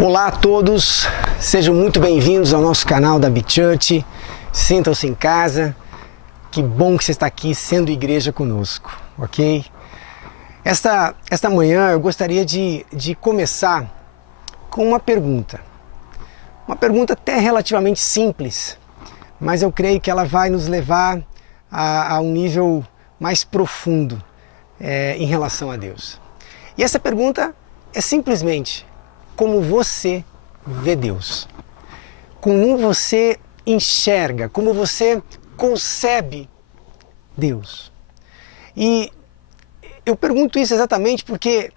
Olá a todos, sejam muito bem-vindos ao nosso canal da BeChurch. Sintam-se em casa, que bom que você está aqui sendo igreja conosco, ok? Esta manhã eu gostaria de começar com uma pergunta até relativamente simples, mas eu creio que ela vai nos levar a um nível mais profundo em relação a Deus. E essa pergunta é simplesmente: como você vê Deus? Como você enxerga? Como você concebe Deus? E eu pergunto isso exatamente porque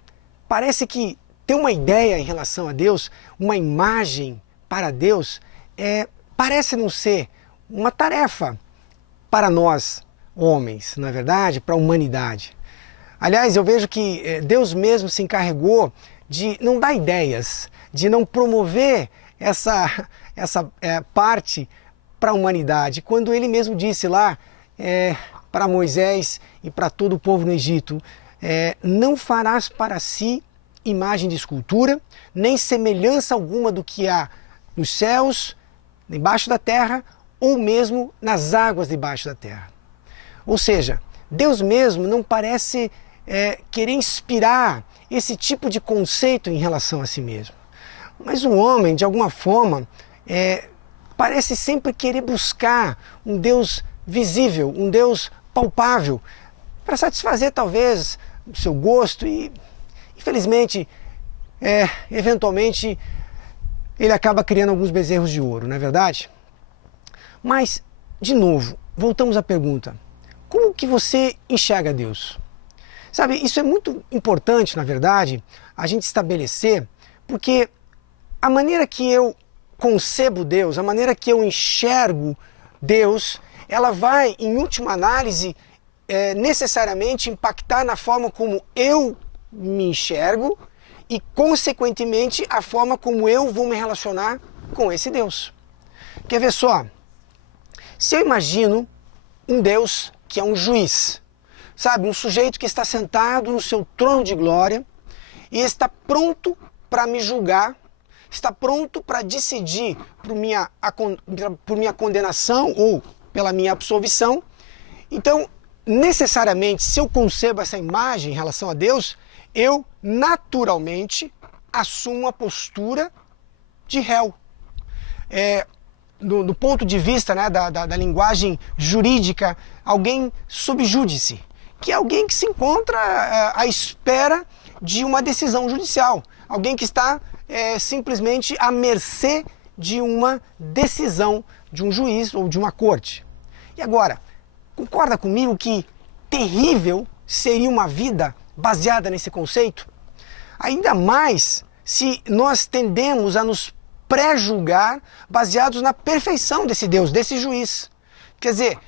parece que ter uma ideia em relação a Deus, uma imagem para Deus, parece não ser uma tarefa para nós, homens, na verdade, para a humanidade. Aliás, eu vejo que Deus mesmo se encarregou de não dar ideias, de não promover essa parte para a humanidade, quando ele mesmo disse lá para Moisés e para todo o povo no Egito: não farás para si imagem de escultura, nem semelhança alguma do que há nos céus, debaixo da terra, ou mesmo nas águas debaixo da terra. Ou seja, Deus mesmo não parece querer inspirar esse tipo de conceito em relação a si mesmo. Mas o homem, de alguma forma, parece sempre querer buscar um Deus visível, um Deus palpável, para satisfazer talvez o seu gosto e, infelizmente, eventualmente, ele acaba criando alguns bezerros de ouro, não é verdade? Mas, de novo, voltamos à pergunta: como que você enxerga Deus? Sabe, isso é muito importante, na verdade, a gente estabelecer, porque a maneira que eu concebo Deus, a maneira que eu enxergo Deus, ela vai, em última análise, necessariamente impactar na forma como eu me enxergo e, consequentemente, a forma como eu vou me relacionar com esse Deus. Quer ver só? Se eu imagino um Deus que é um juiz, sabe, um sujeito que está sentado no seu trono de glória e está pronto para me julgar, está pronto para decidir por minha condenação ou pela minha absolvição. Então, necessariamente, se eu concebo essa imagem em relação a Deus, eu naturalmente assumo a postura de réu. Do ponto de vista, né, da linguagem jurídica, alguém sub judice, que é alguém que se encontra à espera de uma decisão judicial, alguém que está simplesmente à mercê de uma decisão de um juiz ou de uma corte. E agora, concorda comigo que terrível seria uma vida baseada nesse conceito? Ainda mais se nós tendemos a nos pré-julgar baseados na perfeição desse Deus, desse juiz. Quer dizer,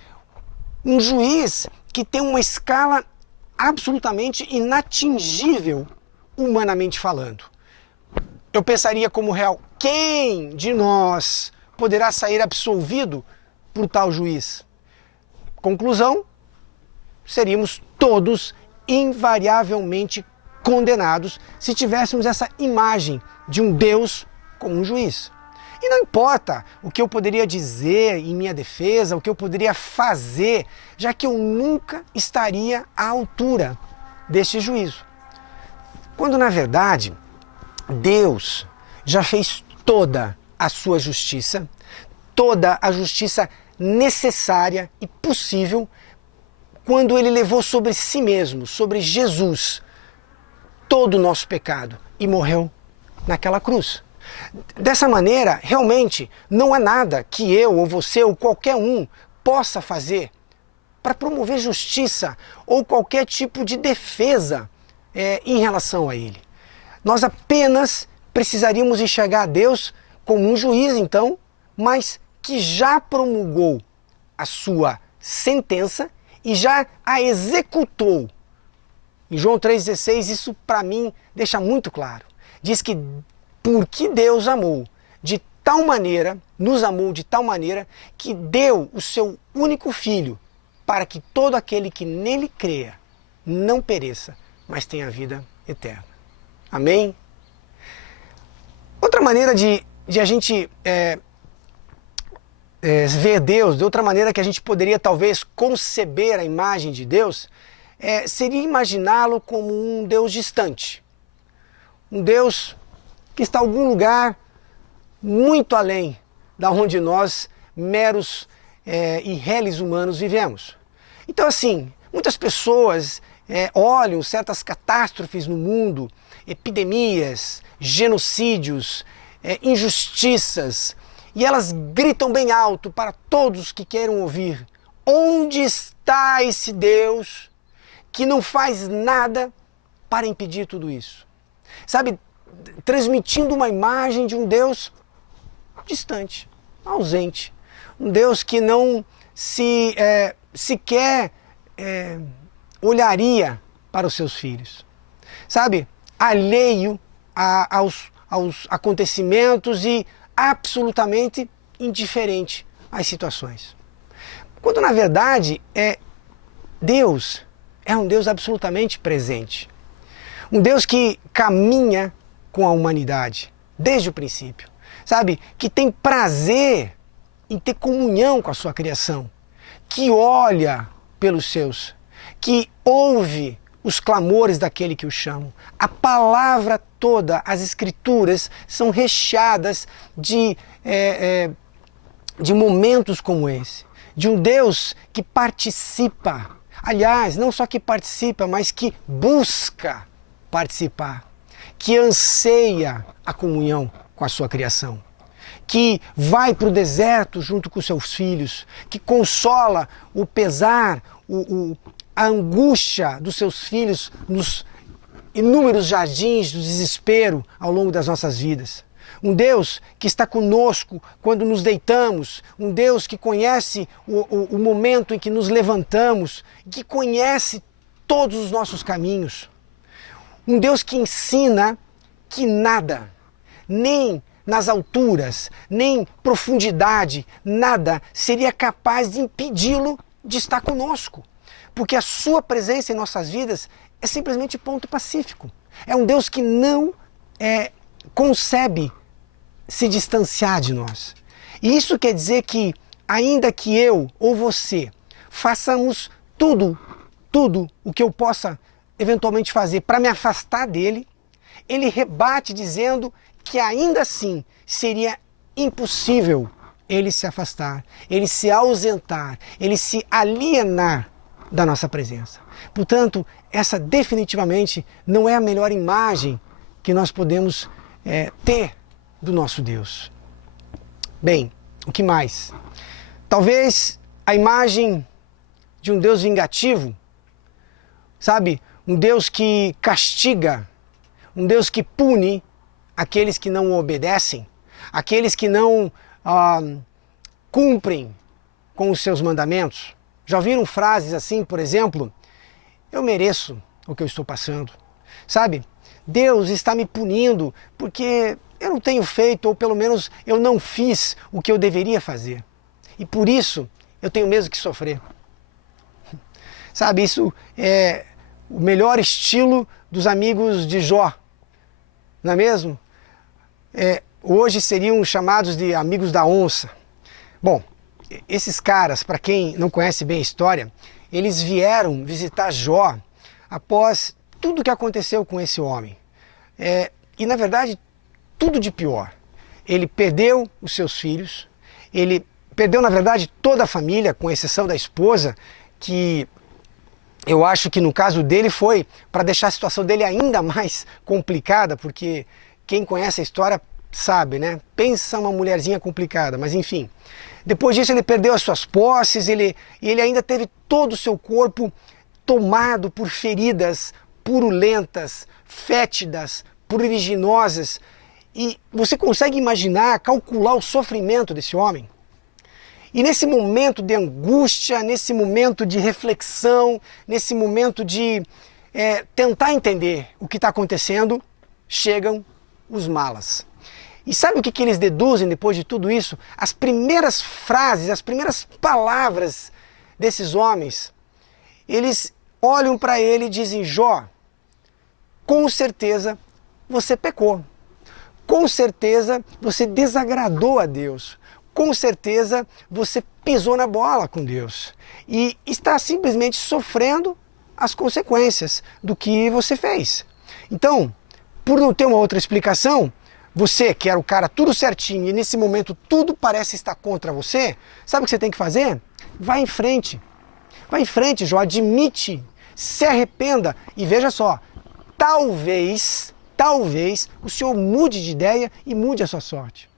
um juiz que tem uma escala absolutamente inatingível, humanamente falando. Eu pensaria como réu: quem de nós poderá sair absolvido por tal juiz? Conclusão: seríamos todos invariavelmente condenados se tivéssemos essa imagem de um Deus como um juiz. E não importa o que eu poderia dizer em minha defesa, o que eu poderia fazer, já que eu nunca estaria à altura deste juízo. Quando, na verdade, Deus já fez toda a sua justiça, toda a justiça necessária e possível, quando ele levou sobre si mesmo, sobre Jesus, todo o nosso pecado e morreu naquela cruz. Dessa maneira, realmente, não há nada que eu ou você ou qualquer um possa fazer para promover justiça ou qualquer tipo de defesa em relação a ele. Nós apenas precisaríamos enxergar a Deus como um juiz, então, mas que já promulgou a sua sentença e já a executou. Em João 3,16, isso para mim deixa muito claro. Diz que porque Deus amou de tal maneira, nos amou de tal maneira, que deu o seu único Filho, para que todo aquele que nele creia não pereça, mas tenha vida eterna. Amém? Outra maneira de a gente ver Deus, de outra maneira que a gente poderia talvez conceber a imagem de Deus, seria imaginá-lo como um Deus distante. Um Deus que está em algum lugar muito além da onde nós, meros e réis humanos, vivemos. Então, assim, muitas pessoas olham certas catástrofes no mundo, epidemias, genocídios, injustiças, e elas gritam bem alto para todos que queiram ouvir: onde está esse Deus que não faz nada para impedir tudo isso? Sabe, transmitindo uma imagem de um Deus distante, ausente, um Deus que não sequer olharia para os seus filhos, sabe, alheio aos acontecimentos e absolutamente indiferente às situações. Quando na verdade Deus é um Deus absolutamente presente, um Deus que caminha com a humanidade desde o princípio, sabe, que tem prazer em ter comunhão com a sua criação, que olha pelos seus, que ouve os clamores daquele que o chamam. A palavra toda, as escrituras, são recheadas de momentos como esse, de um Deus que participa, aliás, não só que participa, mas que busca participar, que anseia a comunhão com a sua criação, que vai para o deserto junto com seus filhos, que consola o pesar, a angústia dos seus filhos nos inúmeros jardins do desespero ao longo das nossas vidas. Um Deus que está conosco quando nos deitamos, um Deus que conhece o momento em que nos levantamos, que conhece todos os nossos caminhos. Um Deus que ensina que nada, nem nas alturas, nem profundidade, nada seria capaz de impedi-lo de estar conosco. Porque a sua presença em nossas vidas é simplesmente ponto pacífico. É um Deus que não concebe se distanciar de nós. E isso quer dizer que, ainda que eu ou você façamos tudo o que eu possa eventualmente fazer para me afastar dele, ele rebate dizendo que ainda assim seria impossível ele se afastar, ele se ausentar, ele se alienar da nossa presença. Portanto, essa definitivamente não é a melhor imagem que nós podemos ter do nosso Deus. Bem, o que mais? Talvez a imagem de um Deus vingativo, sabe? Um Deus que castiga, um Deus que pune aqueles que não o obedecem, aqueles que não cumprem com os seus mandamentos. Já ouviram frases assim, por exemplo: eu mereço o que eu estou passando. Sabe, Deus está me punindo porque eu não tenho feito, ou pelo menos eu não fiz o que eu deveria fazer. E por isso eu tenho mesmo que sofrer. Sabe, isso é o melhor estilo dos amigos de Jó, não é mesmo? Hoje seriam chamados de amigos da onça. Bom, esses caras, para quem não conhece bem a história, eles vieram visitar Jó após tudo o que aconteceu com esse homem. E na verdade, tudo de pior. Ele perdeu os seus filhos, ele perdeu na verdade toda a família, com exceção da esposa, que eu acho que no caso dele foi para deixar a situação dele ainda mais complicada, porque quem conhece a história sabe, né? Pensa uma mulherzinha complicada, mas enfim. Depois disso ele perdeu as suas posses, e ele ainda teve todo o seu corpo tomado por feridas purulentas, fétidas, pruriginosas. E você consegue imaginar, calcular o sofrimento desse homem? E nesse momento de angústia, nesse momento de reflexão, nesse momento de tentar entender o que está acontecendo, chegam os malas. E sabe o que eles deduzem depois de tudo isso? As primeiras frases, as primeiras palavras desses homens, eles olham para ele e dizem: Jó, com certeza você pecou. com certeza você desagradou a Deus. Com certeza você pisou na bola com Deus. E está simplesmente sofrendo as consequências do que você fez. Então, por não ter uma outra explicação, você que era o cara tudo certinho e nesse momento tudo parece estar contra você, sabe o que você tem que fazer? Vai em frente. Vai em frente, Jó, admite, se arrependa e veja só, talvez o senhor mude de ideia e mude a sua sorte.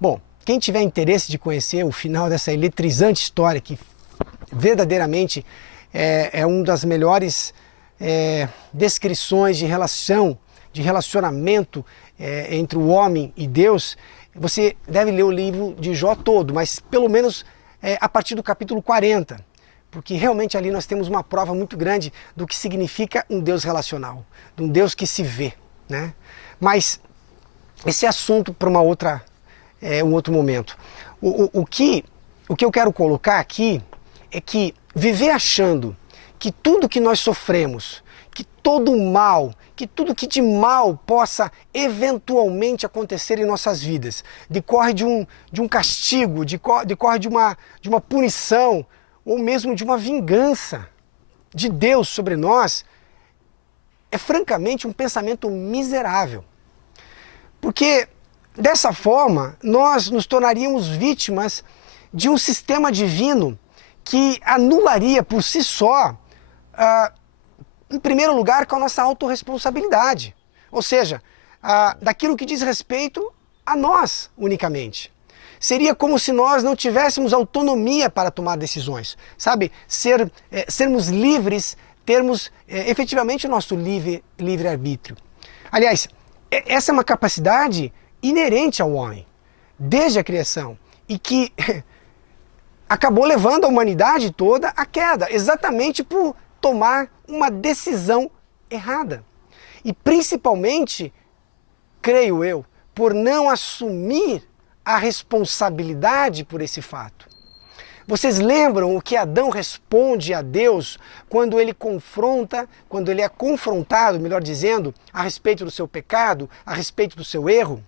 Bom, quem tiver interesse de conhecer o final dessa eletrizante história, que verdadeiramente é uma das melhores descrições de relacionamento entre o homem e Deus, você deve ler o livro de Jó todo, mas pelo menos a partir do capítulo 40, porque realmente ali nós temos uma prova muito grande do que significa um Deus relacional, de um Deus que se vê, né? Mas esse é assunto para um outro momento. O que eu quero colocar aqui é que viver achando que tudo que nós sofremos, que todo mal, que tudo que de mal possa eventualmente acontecer em nossas vidas, decorre de um castigo, decorre de uma punição, ou mesmo de uma vingança de Deus sobre nós, é francamente um pensamento miserável. Porque dessa forma nós nos tornaríamos vítimas de um sistema divino que anularia por si só, em primeiro lugar, com a nossa autorresponsabilidade. Ou seja, daquilo que diz respeito a nós unicamente. Seria como se nós não tivéssemos autonomia para tomar decisões. Sabe? Sermos livres, termos efetivamente o nosso livre-arbítrio. Aliás, essa é uma capacidade inerente ao homem, desde a criação, e que acabou levando a humanidade toda à queda, exatamente por tomar uma decisão errada. E principalmente, creio eu, por não assumir a responsabilidade por esse fato. Vocês lembram o que Adão responde a Deus quando ele é confrontado, melhor dizendo, a respeito do seu pecado, a respeito do seu erro?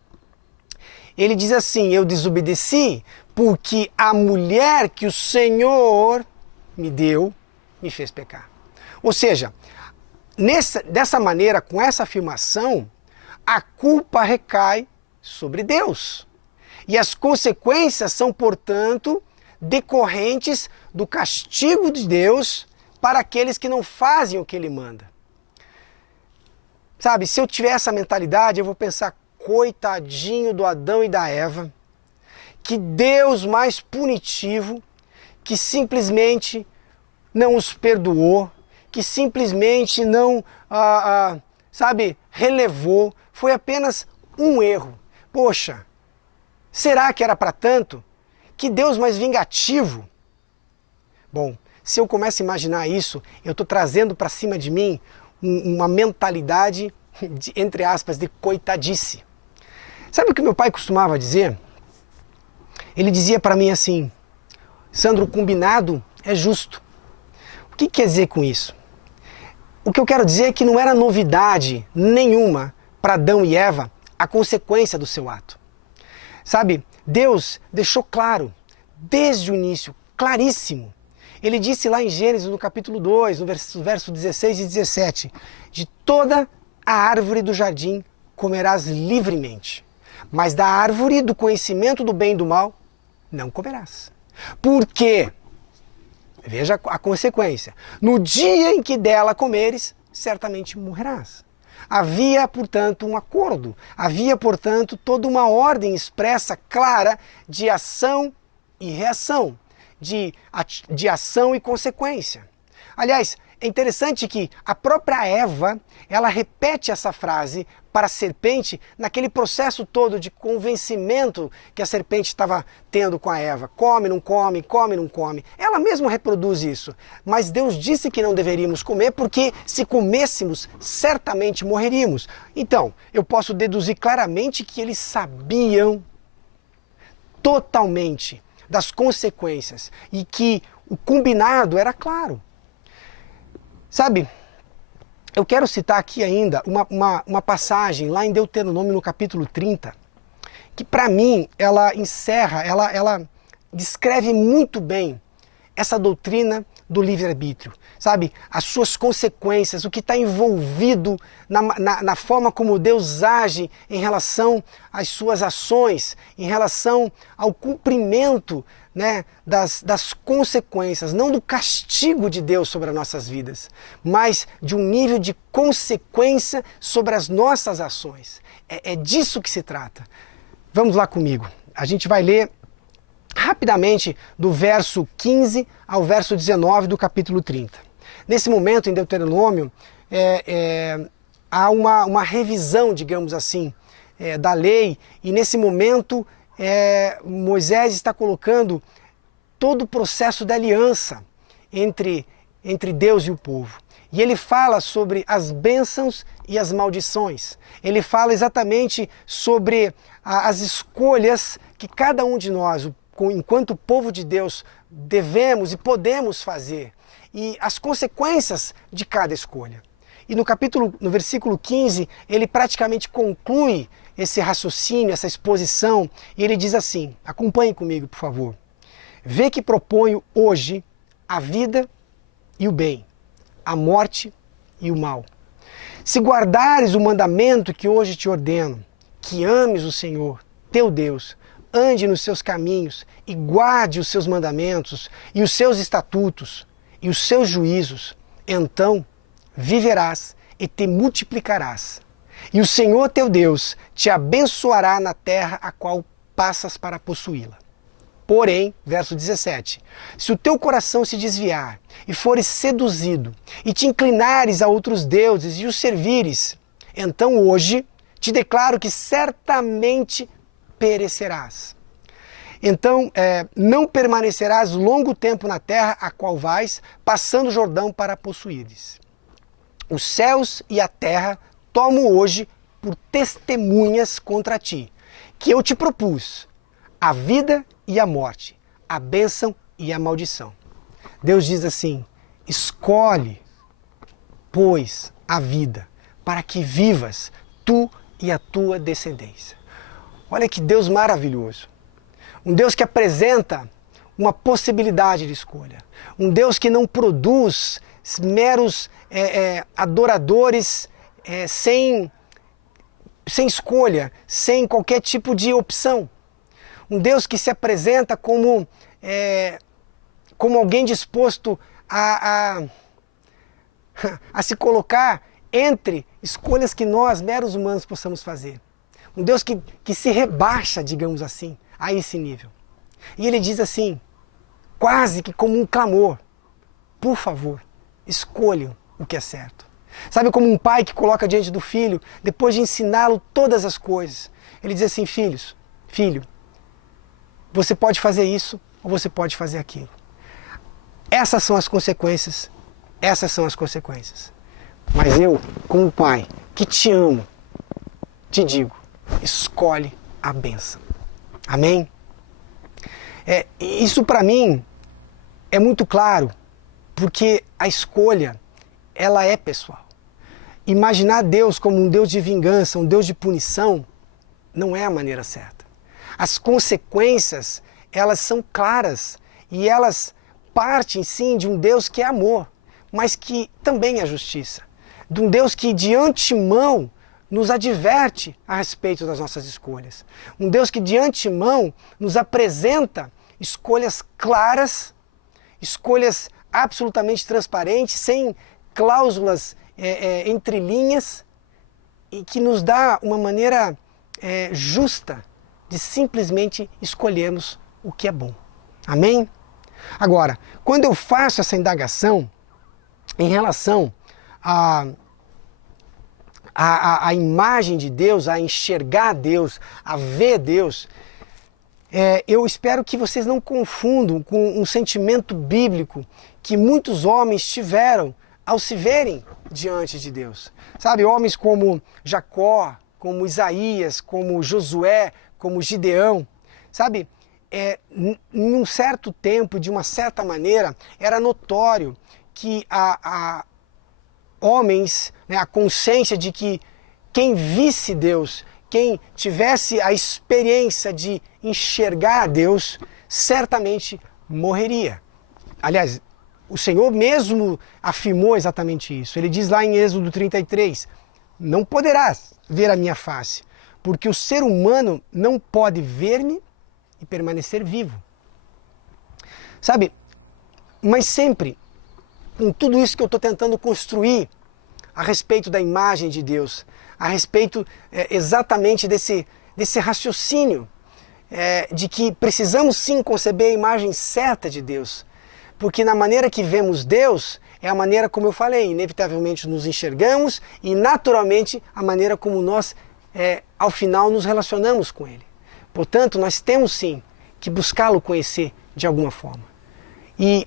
Ele diz assim: eu desobedeci porque a mulher que o Senhor me deu me fez pecar. Ou seja, dessa maneira, com essa afirmação, a culpa recai sobre Deus. E as consequências são, portanto, decorrentes do castigo de Deus para aqueles que não fazem o que Ele manda. Sabe, se eu tiver essa mentalidade, eu vou pensar: coitadinho do Adão e da Eva, que Deus mais punitivo, que simplesmente não os perdoou, que simplesmente não, relevou, foi apenas um erro. Poxa, será que era para tanto? Que Deus mais vingativo. Bom, se eu começo a imaginar isso, eu estou trazendo para cima de mim uma mentalidade, entre aspas, de coitadice. Sabe o que meu pai costumava dizer? Ele dizia para mim assim: Sandro, o combinado é justo. O que quer dizer com isso? O que eu quero dizer é que não era novidade nenhuma para Adão e Eva a consequência do seu ato. Sabe, Deus deixou claro, desde o início, claríssimo. Ele disse lá em Gênesis, no capítulo 2, no verso 16 e 17, de toda a árvore do jardim comerás livremente, mas da árvore do conhecimento do bem e do mal não comerás. Por quê? Veja a consequência. No dia em que dela comeres, certamente morrerás. Havia, portanto, um acordo. Havia, portanto, toda uma ordem expressa, clara, de ação e reação, de ação e consequência. Aliás, é interessante que a própria Eva, ela repete essa frase para a serpente naquele processo todo de convencimento que a serpente estava tendo com a Eva. Come, não come, come, não come. Ela mesma reproduz isso. Mas Deus disse que não deveríamos comer porque se comêssemos, certamente morreríamos. Então, eu posso deduzir claramente que eles sabiam totalmente das consequências e que o combinado era claro. Sabe, eu quero citar aqui ainda uma passagem lá em Deuteronômio no capítulo 30, que para mim ela encerra, ela descreve muito bem essa doutrina do livre-arbítrio, sabe? As suas consequências, o que está envolvido na forma como Deus age em relação às suas ações, em relação ao cumprimento, né, das consequências, não do castigo de Deus sobre as nossas vidas, mas de um nível de consequência sobre as nossas ações. É disso que se trata. Vamos lá comigo. A gente vai ler rapidamente do verso 15 ao verso 19 do capítulo 30. Nesse momento, em Deuteronômio, há uma revisão, digamos assim, da lei, e nesse momento Moisés está colocando todo o processo da aliança entre Deus e o povo. E ele fala sobre as bênçãos e as maldições. Ele fala exatamente sobre as escolhas que cada um de nós, enquanto povo de Deus, devemos e podemos fazer, e as consequências de cada escolha. E no versículo 15, ele praticamente conclui esse raciocínio, essa exposição, e ele diz assim, acompanhe comigo, por favor. Vê que proponho hoje a vida e o bem, a morte e o mal. Se guardares o mandamento que hoje te ordeno, que ames o Senhor, teu Deus, ande nos seus caminhos e guarde os seus mandamentos e os seus estatutos e os seus juízos, então viverás e te multiplicarás. E o Senhor teu Deus te abençoará na terra a qual passas para possuí-la. Porém, verso 17, se o teu coração se desviar e fores seduzido e te inclinares a outros deuses e os servires, então hoje te declaro que certamente perecerás. Então, não permanecerás longo tempo na terra a qual vais, passando o Jordão para possuíres. Os céus e a terra tomo hoje por testemunhas contra ti, que eu te propus a vida e a morte, a bênção e a maldição. Deus diz assim, escolhe, pois, a vida, para que vivas tu e a tua descendência. Olha que Deus maravilhoso. Um Deus que apresenta uma possibilidade de escolha. Um Deus que não produz meros adoradores sem escolha, sem qualquer tipo de opção. Um Deus que se apresenta como alguém disposto a se colocar entre escolhas que nós, meros humanos, possamos fazer. Um Deus que se rebaixa, digamos assim, a esse nível. E ele diz assim, quase que como um clamor, por favor, escolham o que é certo. Sabe, como um pai que coloca diante do filho, depois de ensiná-lo todas as coisas, ele diz assim, filho, você pode fazer isso ou você pode fazer aquilo. Essas são as consequências, Mas eu, como pai, que te amo, te digo, escolhe a bênção. Amém? Isso para mim é muito claro, porque a escolha, ela é pessoal. Imaginar Deus como um Deus de vingança, um Deus de punição, não é a maneira certa. As consequências, elas são claras e elas partem sim de um Deus que é amor, mas que também é justiça. De um Deus que de antemão nos adverte a respeito das nossas escolhas. Um Deus que de antemão nos apresenta escolhas claras, escolhas absolutamente transparentes, sem cláusulas entre linhas, e que nos dá uma maneira justa de simplesmente escolhermos o que é bom. Amém? Agora, quando eu faço essa indagação em relação a imagem de Deus, a enxergar Deus, a ver Deus, eu espero que vocês não confundam com um sentimento bíblico que muitos homens tiveram ao se verem diante de Deus. Sabe, homens como Jacó, como Isaías, como Josué, como Gideão, sabe, em um certo tempo, de uma certa maneira, era notório que homens, né, a consciência de que quem visse Deus, quem tivesse a experiência de enxergar a Deus, certamente morreria. Aliás, o Senhor mesmo afirmou exatamente isso. Ele diz lá em Êxodo 33, não poderás ver a minha face, porque o ser humano não pode ver-me e permanecer vivo. Sabe, mas sempre, com tudo isso que eu estou tentando construir a respeito da imagem de Deus, a respeito exatamente desse raciocínio de que precisamos sim conceber a imagem certa de Deus, porque na maneira que vemos Deus é a maneira como eu falei, inevitavelmente nos enxergamos e naturalmente a maneira como nós ao final nos relacionamos com Ele. Portanto, nós temos sim que buscá-lo conhecer de alguma forma. E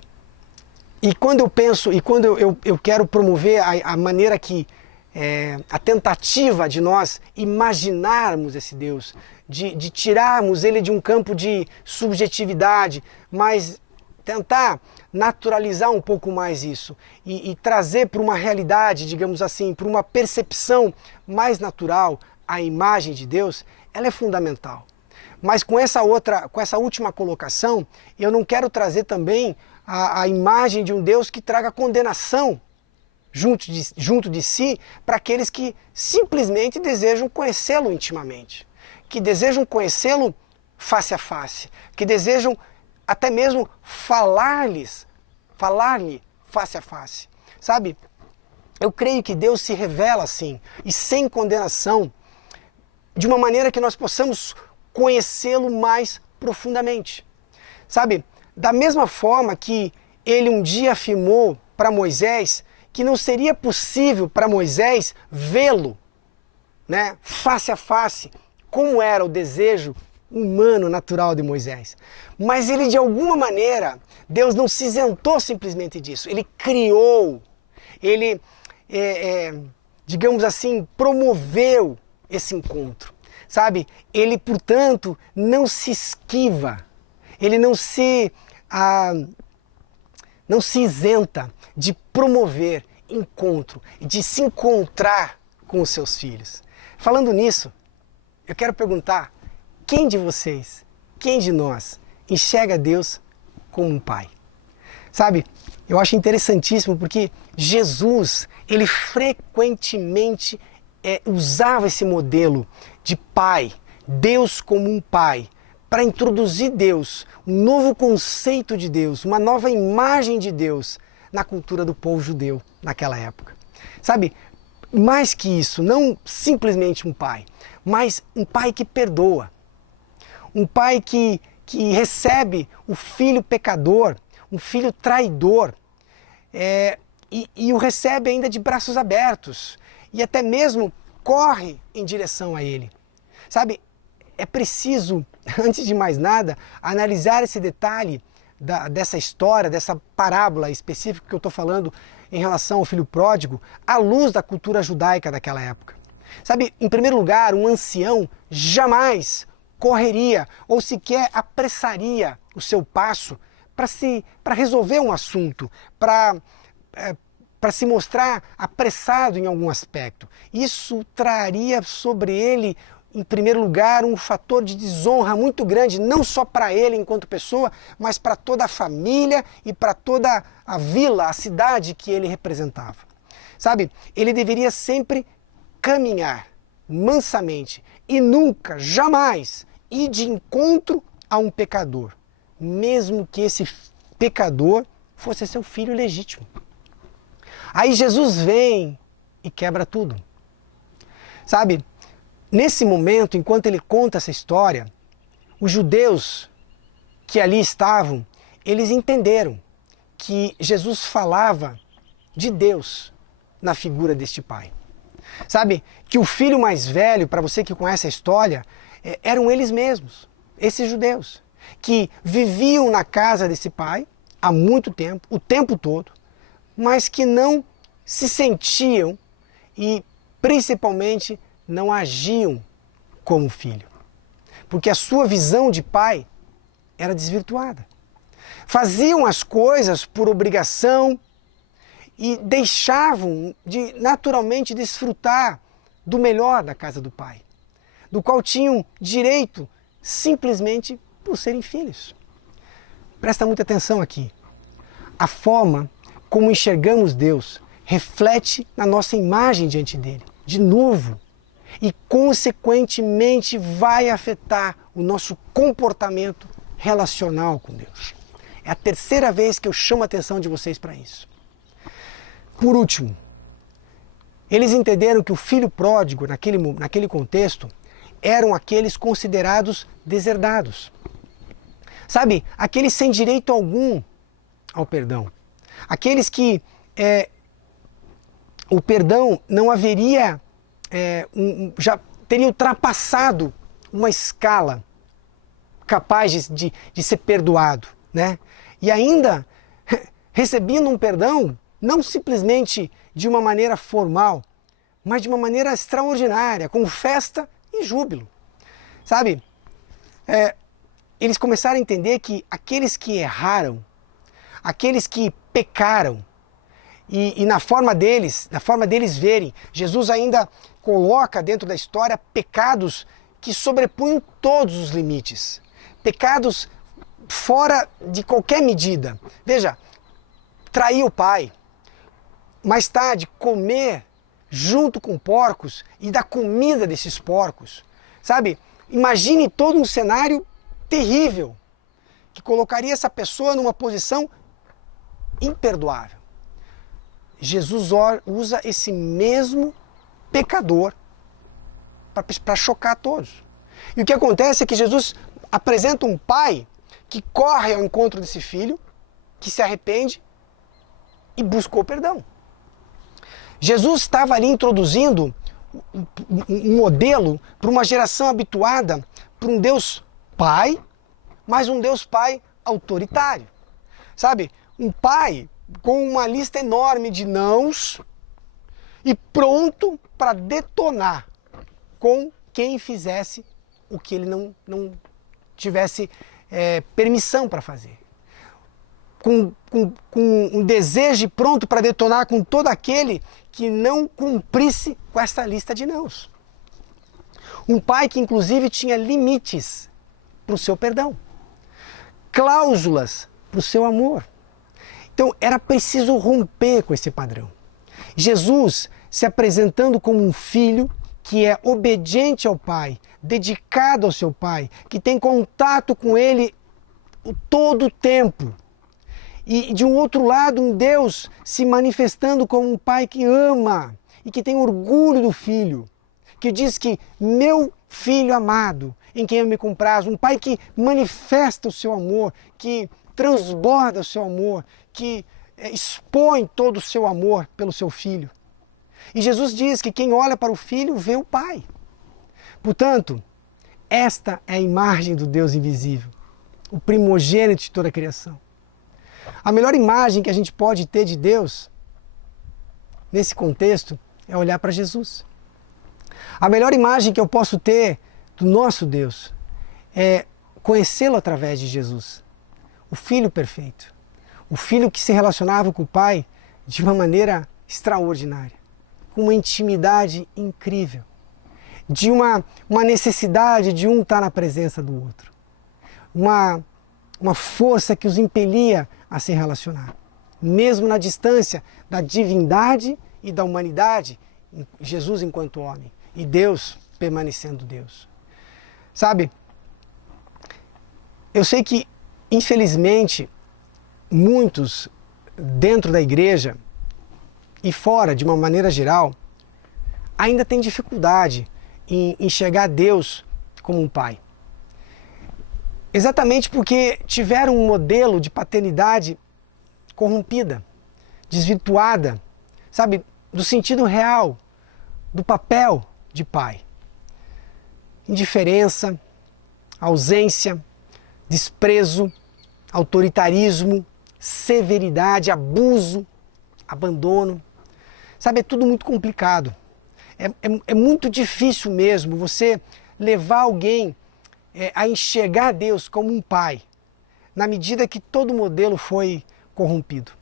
quando eu penso, e quando eu quero promover a maneira que, a tentativa de nós imaginarmos esse Deus, de tirarmos ele de um campo de subjetividade, mas tentar naturalizar um pouco mais isso e trazer para uma realidade, digamos assim, para uma percepção mais natural a imagem de Deus, ela é fundamental. Mas com essa última colocação, eu não quero trazer também a imagem de um Deus que traga condenação junto de si para aqueles que simplesmente desejam conhecê-lo intimamente, que desejam conhecê-lo face a face, que desejam até mesmo falar-lhe face a face. Sabe, eu creio que Deus se revela assim, e sem condenação, de uma maneira que nós possamos conhecê-lo mais profundamente. Sabe, da mesma forma que ele um dia afirmou para Moisés que não seria possível para Moisés vê-lo, né, face a face, como era o desejo humano natural de Moisés. Mas ele, de alguma maneira, Deus não se isentou simplesmente disso. Ele criou, ele, digamos assim, promoveu esse encontro. Sabe, ele, portanto, não se esquiva, ele não se isenta de promover encontro, de se encontrar com os seus filhos. Falando nisso, eu quero perguntar, quem de vocês, quem de nós enxerga Deus como um pai? Sabe, eu acho interessantíssimo porque Jesus, ele frequentemente usava esse modelo de pai, Deus como um pai, para introduzir Deus, um novo conceito de Deus, uma nova imagem de Deus na cultura do povo judeu naquela época. Sabe, mais que isso, não simplesmente um pai, mas um pai que perdoa, um pai que recebe o filho pecador, um filho traidor, e o recebe ainda de braços abertos, e até mesmo corre em direção a ele. Sabe, é preciso, antes de mais nada, analisar esse detalhe dessa história, dessa parábola específica que eu estou falando em relação ao filho pródigo, à luz da cultura judaica daquela época. Sabe, em primeiro lugar, um ancião jamais correria ou sequer apressaria o seu passo para resolver um assunto, para se mostrar apressado em algum aspecto. Isso traria sobre ele, em primeiro lugar, um fator de desonra muito grande, não só para ele enquanto pessoa, mas para toda a família e para toda a vila, a cidade que ele representava. Sabe, ele deveria sempre caminhar mansamente e nunca, jamais, ir de encontro a um pecador, mesmo que esse pecador fosse seu filho legítimo. Aí Jesus vem e quebra tudo. Sabe, nesse momento, enquanto ele conta essa história, os judeus que ali estavam, eles entenderam que Jesus falava de Deus na figura deste pai. Sabe, que o filho mais velho, para você que conhece a história, eram eles mesmos, esses judeus, que viviam na casa desse pai há muito tempo, o tempo todo, mas que não se sentiam e principalmente não agiam como filho. Porque a sua visão de pai era desvirtuada. Faziam as coisas por obrigação e deixavam de naturalmente desfrutar do melhor da casa do Pai, do qual tinham direito simplesmente por serem filhos. Presta muita atenção aqui. A forma como enxergamos Deus reflete na nossa imagem diante dele, de novo, e consequentemente vai afetar o nosso comportamento relacional com Deus. É a terceira vez que eu chamo a atenção de vocês para isso. Por último, eles entenderam que o filho pródigo, naquele contexto, eram aqueles considerados deserdados. Sabe, aqueles sem direito algum ao perdão. Aqueles que o perdão não haveria, já teria ultrapassado uma escala capaz de ser perdoado, né? E ainda recebendo um perdão, não simplesmente de uma maneira formal, mas de uma maneira extraordinária, com festa e júbilo. Sabe, eles começaram a entender que aqueles que erraram, aqueles que pecaram, e na forma deles verem, Jesus ainda coloca dentro da história pecados que sobrepunham todos os limites. Pecados fora de qualquer medida. Veja, trair o pai, mais tarde comer junto com porcos e da comida desses porcos. Sabe, imagine todo um cenário terrível que colocaria essa pessoa numa posição imperdoável. Jesus usa esse mesmo pecador para chocar todos. E o que acontece é que Jesus apresenta um pai que corre ao encontro desse filho, que se arrepende e buscou perdão. Jesus estava ali introduzindo um modelo para uma geração habituada para um Deus Pai, mas um Deus Pai autoritário. Sabe, um pai com uma lista enorme de nãos e pronto para detonar com quem fizesse o que ele não tivesse permissão para fazer. Com um desejo pronto para detonar com todo aquele que não cumprisse com esta lista de nãos. Um pai que inclusive tinha limites para o seu perdão, cláusulas para o seu amor. Então era preciso romper com esse padrão. Jesus se apresentando como um filho que é obediente ao Pai, dedicado ao seu Pai, que tem contato com Ele todo o tempo. E de um outro lado, um Deus se manifestando como um Pai que ama e que tem orgulho do Filho, que diz que meu Filho amado, em quem eu me comprazo, um Pai que manifesta o seu amor, que transborda o seu amor, que expõe todo o seu amor pelo seu Filho. E Jesus diz que quem olha para o Filho vê o Pai. Portanto, esta é a imagem do Deus invisível, o primogênito de toda a criação. A melhor imagem que a gente pode ter de Deus, nesse contexto, é olhar para Jesus. A melhor imagem que eu posso ter do nosso Deus é conhecê-lo através de Jesus, o Filho perfeito, o Filho que se relacionava com o Pai de uma maneira extraordinária, com uma intimidade incrível, de uma necessidade de um estar na presença do outro, uma força que os impelia a se relacionar, mesmo na distância da divindade e da humanidade, Jesus enquanto homem e Deus permanecendo Deus. Sabe, eu sei que, infelizmente, muitos dentro da igreja e fora, de uma maneira geral, ainda têm dificuldade em enxergar Deus como um pai. Exatamente porque tiveram um modelo de paternidade corrompida, desvirtuada, sabe, do sentido real do papel de pai. Indiferença, ausência, desprezo, autoritarismo, severidade, abuso, abandono. Sabe, é tudo muito complicado. É muito difícil mesmo você levar alguém a enxergar Deus como um pai, na medida que todo modelo foi corrompido.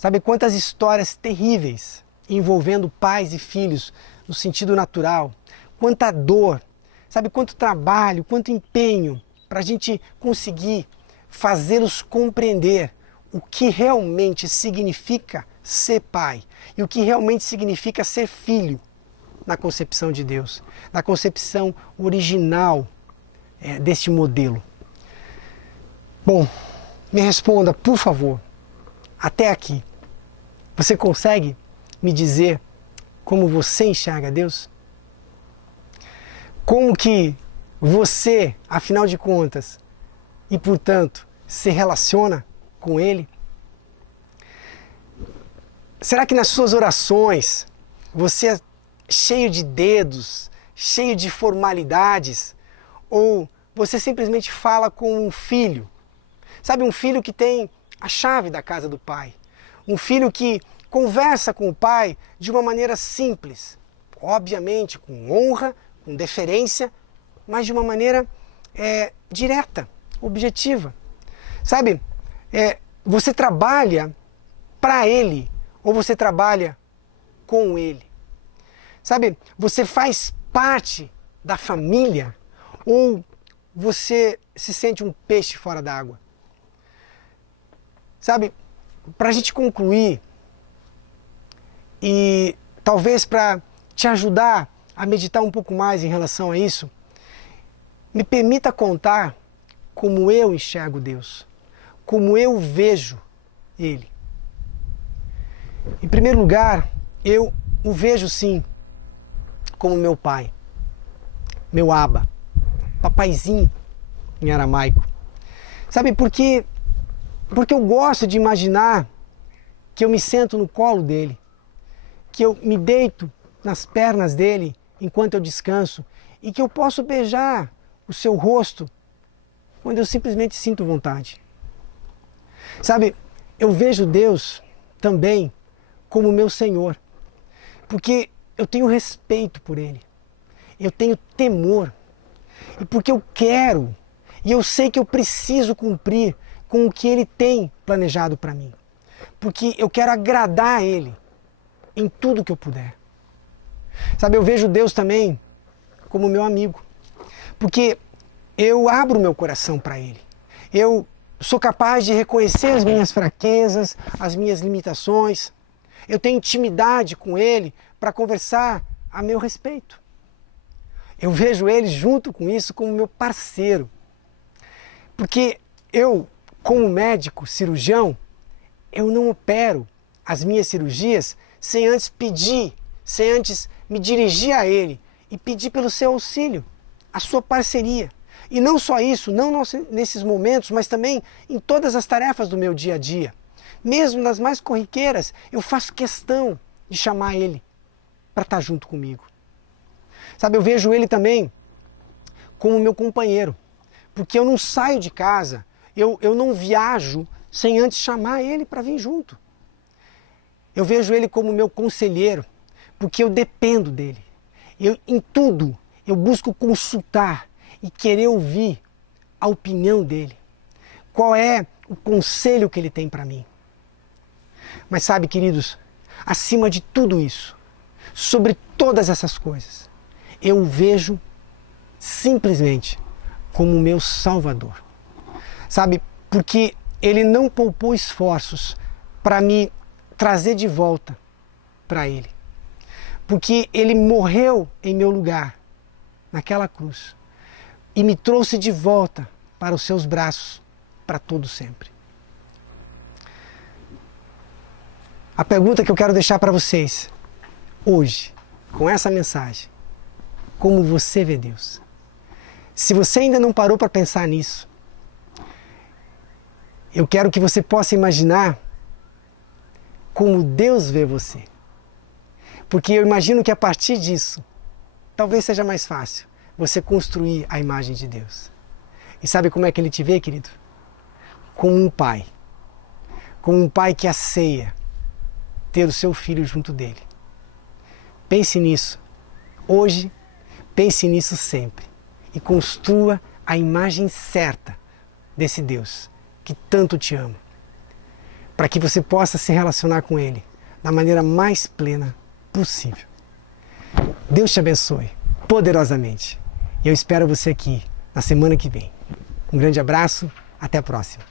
Sabe quantas histórias terríveis envolvendo pais e filhos no sentido natural? Quanta dor, sabe quanto trabalho, quanto empenho para a gente conseguir fazê-los compreender o que realmente significa ser pai e o que realmente significa ser filho na concepção de Deus, na concepção original deste modelo. Bom, me responda, por favor, até aqui. Você consegue me dizer como você enxerga Deus? Como que você, afinal de contas, e portanto, se relaciona com Ele? Será que nas suas orações você é cheio de dedos, cheio de formalidades? Ou você simplesmente fala com um filho? Sabe, um filho que tem a chave da casa do pai. Um filho que conversa com o pai de uma maneira simples. Obviamente com honra, com deferência, mas de uma maneira direta, objetiva. Sabe, você trabalha para ele ou você trabalha com ele? Sabe, você faz parte da família ou você se sente um peixe fora d'água? Sabe, para a gente concluir e talvez para te ajudar a meditar um pouco mais em relação a isso, me permita contar como eu enxergo Deus, como eu vejo Ele. Em primeiro lugar, eu o vejo sim como meu pai, meu Abba, papaizinho em aramaico. Sabe, porque eu gosto de imaginar que eu me sento no colo dele, que eu me deito nas pernas dele enquanto eu descanso e que eu posso beijar o seu rosto quando eu simplesmente sinto vontade. Sabe, eu vejo Deus também como meu Senhor, porque eu tenho respeito por Ele, eu tenho temor, e porque eu quero, e eu sei que eu preciso cumprir com o que Ele tem planejado para mim, porque eu quero agradar a Ele em tudo que eu puder. Sabe, eu vejo Deus também como meu amigo, porque eu abro meu coração para Ele. Eu sou capaz de reconhecer as minhas fraquezas, as minhas limitações. Eu tenho intimidade com Ele para conversar a meu respeito. Eu vejo Ele junto com isso como meu parceiro. Porque eu, como médico, cirurgião, eu não opero as minhas cirurgias sem antes pedir, sem antes me dirigir a Ele e pedir pelo seu auxílio, a sua parceria. E não só isso, não nesses momentos, mas também em todas as tarefas do meu dia a dia. Mesmo nas mais corriqueiras, eu faço questão de chamar Ele para estar junto comigo. Sabe, eu vejo Ele também como meu companheiro, porque eu não saio de casa, eu não viajo sem antes chamar Ele para vir junto. Eu vejo Ele como meu conselheiro, porque eu dependo dEle. Em tudo, eu busco consultar e querer ouvir a opinião dEle. Qual é o conselho que Ele tem para mim? Mas sabe, queridos, acima de tudo isso, sobre todas essas coisas, eu o vejo simplesmente como meu Salvador. Sabe, porque Ele não poupou esforços para me trazer de volta para Ele. Porque Ele morreu em meu lugar, naquela cruz, e me trouxe de volta para os seus braços, para todo sempre. A pergunta que eu quero deixar para vocês, hoje, com essa mensagem, como você vê Deus? Se você ainda não parou para pensar nisso, eu quero que você possa imaginar como Deus vê você. Porque eu imagino que a partir disso, talvez seja mais fácil você construir a imagem de Deus. E sabe como é que Ele te vê, querido? Como um pai. Como um pai que anseia ter o seu filho junto dele. Pense nisso hoje, pense nisso sempre. E construa a imagem certa desse Deus que tanto te ama. para que você possa se relacionar com Ele da maneira mais plena possível. Deus te abençoe poderosamente. E eu espero você aqui na semana que vem. Um grande abraço, até a próxima.